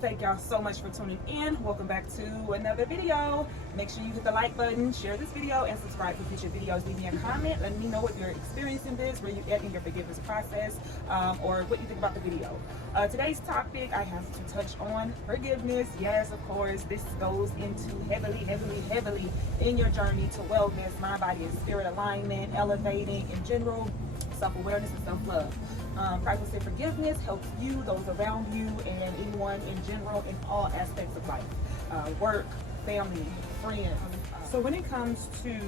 Thank y'all so much for tuning in. Welcome back to another video. Make sure you hit the like button, share this video, and subscribe for future videos. Leave me a comment. Let me know if you're experiencing this, where you're at in your forgiveness process, or what you think about the video. Today's topic, I have to touch on forgiveness. Yes, of course, this goes into heavily in your journey to wellness, mind, body, and spirit alignment, elevating in general, self-awareness, and self-love. Practicing forgiveness helps you, those around you, and anyone in general in all aspects of life. Work, family, friends. So when it comes to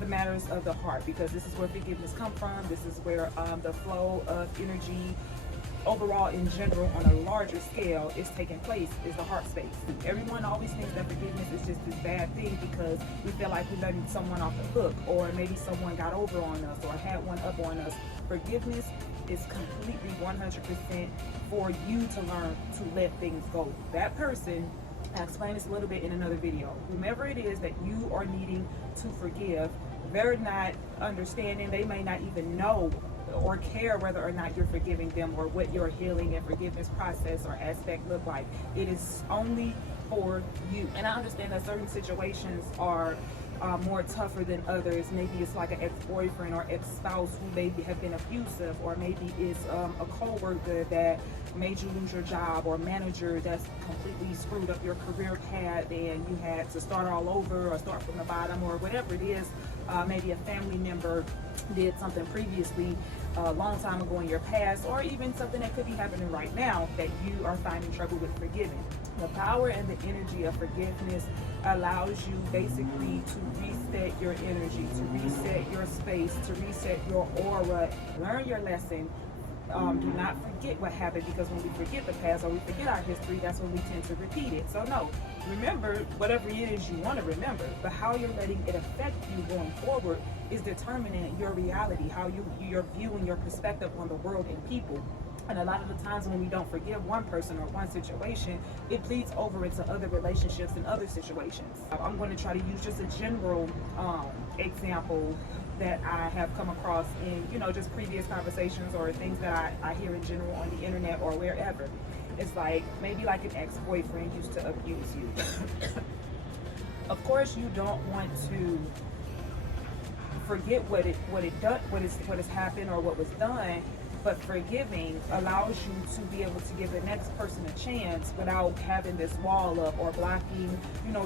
the matters of the heart, because this is where forgiveness comes from, this is where the flow of energy overall in general on a larger scale is taking place, is the heart space. Everyone always thinks that forgiveness is just this bad thing because we feel like we're letting someone off the hook, or maybe someone got over on us or had one up on us. Forgiveness is completely 100% for you to learn to let things go. That person, I explain this a little bit in another video. Whomever it is that you are needing to forgive, they're not understanding, they may not even know or care whether or not you're forgiving them or what your healing and forgiveness process or aspect look like. It is only for you. And I understand that certain situations are more tougher than others. Maybe it's like an ex-boyfriend or ex-spouse who maybe have been abusive, or maybe it's a co-worker that made you lose your job, or manager that's completely screwed up your career path and you had to start all over or start from the bottom, or whatever it is. Maybe a family member did something previously a long time ago in your past, or even something that could be happening right now that you are finding trouble with forgiving. The power and the energy of forgiveness allows you basically to reset your energy, to reset your space, to reset your aura, learn your lesson. Do not forget what happened, because when we forget the past or we forget our history, that's when we tend to repeat it. So no, remember whatever it is you want to remember, but how you're letting it affect you going forward is determining your reality, how you're viewing your perspective on the world and people. And a lot of the times when we don't forgive one person or one situation, it bleeds over into other relationships and other situations. I'm going to try to use just a general example that I have come across in, just previous conversations or things that I hear in general on the internet or wherever. It's like, maybe like an ex-boyfriend used to abuse you. Of course, you don't want to forget what has happened or what was done, but forgiving allows you to be able to give the next person a chance without having this wall up or blocking,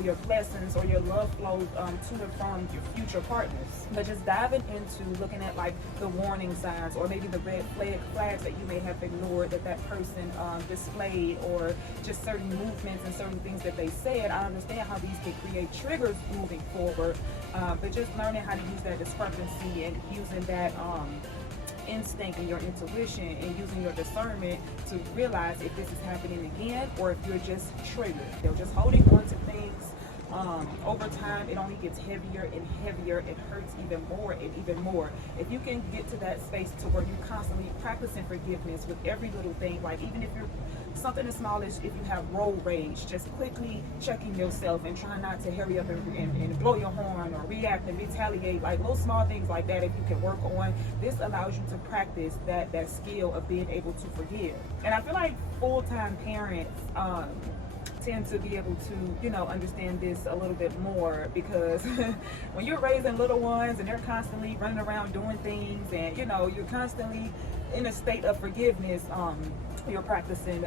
your blessings or your love flow to and from your future partners. But just diving into looking at like the warning signs, or maybe the red flags that you may have ignored that person displayed, or just certain movements and certain things that they said. I understand how these can create triggers moving forward, but just learning how to use that discrepancy and using that instinct and your intuition and using your discernment to realize if this is happening again, or if you're just triggered. You're just holding on to things. Over time, it only gets heavier and heavier. It hurts even more and even more. If you can get to that space to where you're constantly practicing forgiveness with every little thing, like even if you're something as small as if you have road rage, just quickly checking yourself and trying not to hurry up and blow your horn or react and retaliate, like little small things like that. If you can work on this, allows you to practice that skill of being able to forgive. And I feel like full-time parents tend to be able to, understand this a little bit more, because when you're raising little ones and they're constantly running around doing things, and you're constantly in a state of forgiveness, you're practicing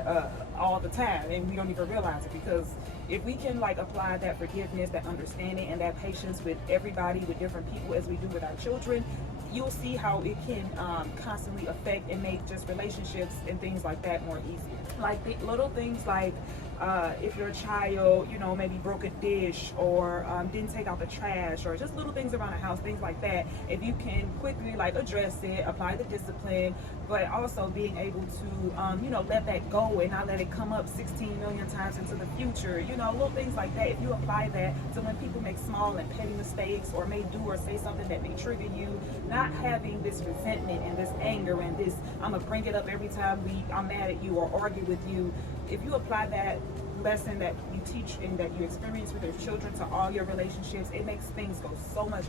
all the time, and we don't even realize it. Because if we can apply that forgiveness, that understanding, and that patience with everybody, with different people, as we do with our children, you'll see how it can constantly affect and make just relationships and things like that more easier. Like the little things like if your child, maybe broke a dish, or didn't take out the trash, or just little things around the house, things like that. If you can quickly address it, apply the discipline, but also being able to, let that go and not let it come up 16 million times into the future. Little things like that. If you apply that to when people make small and petty mistakes, or may do or say something that may trigger you, not having this resentment and this anger and this, I'm gonna bring it up every time I'm mad at you or argue with you. If you apply that lesson that you teach and that you experience with your children to all your relationships, it makes things go so much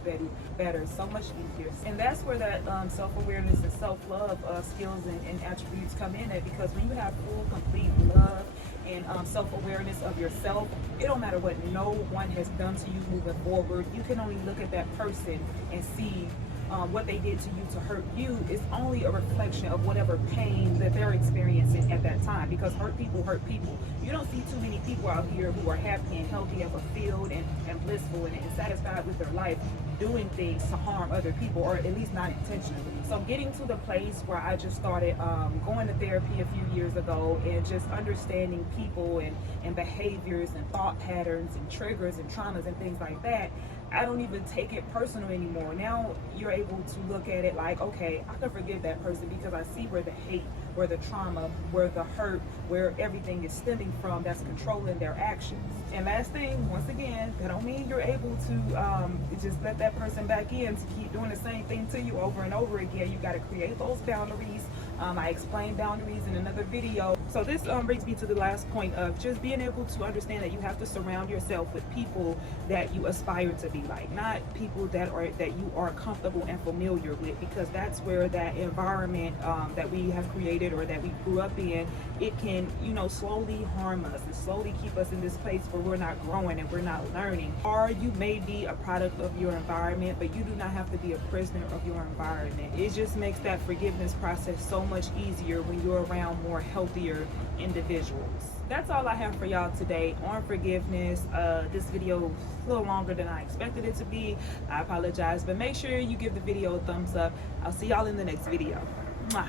better, so much easier. And that's where that self-awareness and self-love skills and attributes come in at, because when you have full, complete love and self-awareness of yourself. It don't matter what no one has done to you moving forward. You can only look at that person and see what they did to you to hurt you is only a reflection of whatever pain that they're experiencing at that time, because hurt people hurt people. You don't see too many people out here who are happy and healthy and fulfilled and blissful and satisfied with their life doing things to harm other people, or at least not intentionally. So getting to the place where I just started going to therapy a few years ago and just understanding people and behaviors and thought patterns and triggers and traumas and things like that, I don't even take it personal anymore. Now you're able to look at it like, okay, I can forgive that person because I see where the hate, where the trauma, where the hurt, where everything is stemming from that's controlling their actions. And last thing, once again, that don't mean you're able to just let that person back in to keep doing the same thing to you over and over again. You got to create those boundaries. I explained boundaries in another video. So this brings me to the last point of just being able to understand that you have to surround yourself with people that you aspire to be like, not people that you are comfortable and familiar with, because that's where that environment that we have created or that we grew up in, it can, slowly harm us and slowly keep us in this place where we're not growing and we're not learning. Or you may be a product of your environment, but you do not have to be a prisoner of your environment. It just makes that forgiveness process so much easier when you're around more healthier individuals. That's all I have for y'all today on forgiveness. This video was a little longer than I expected it to be. I apologize, but make sure you give the video a thumbs up. I'll see y'all in the next video. Mwah.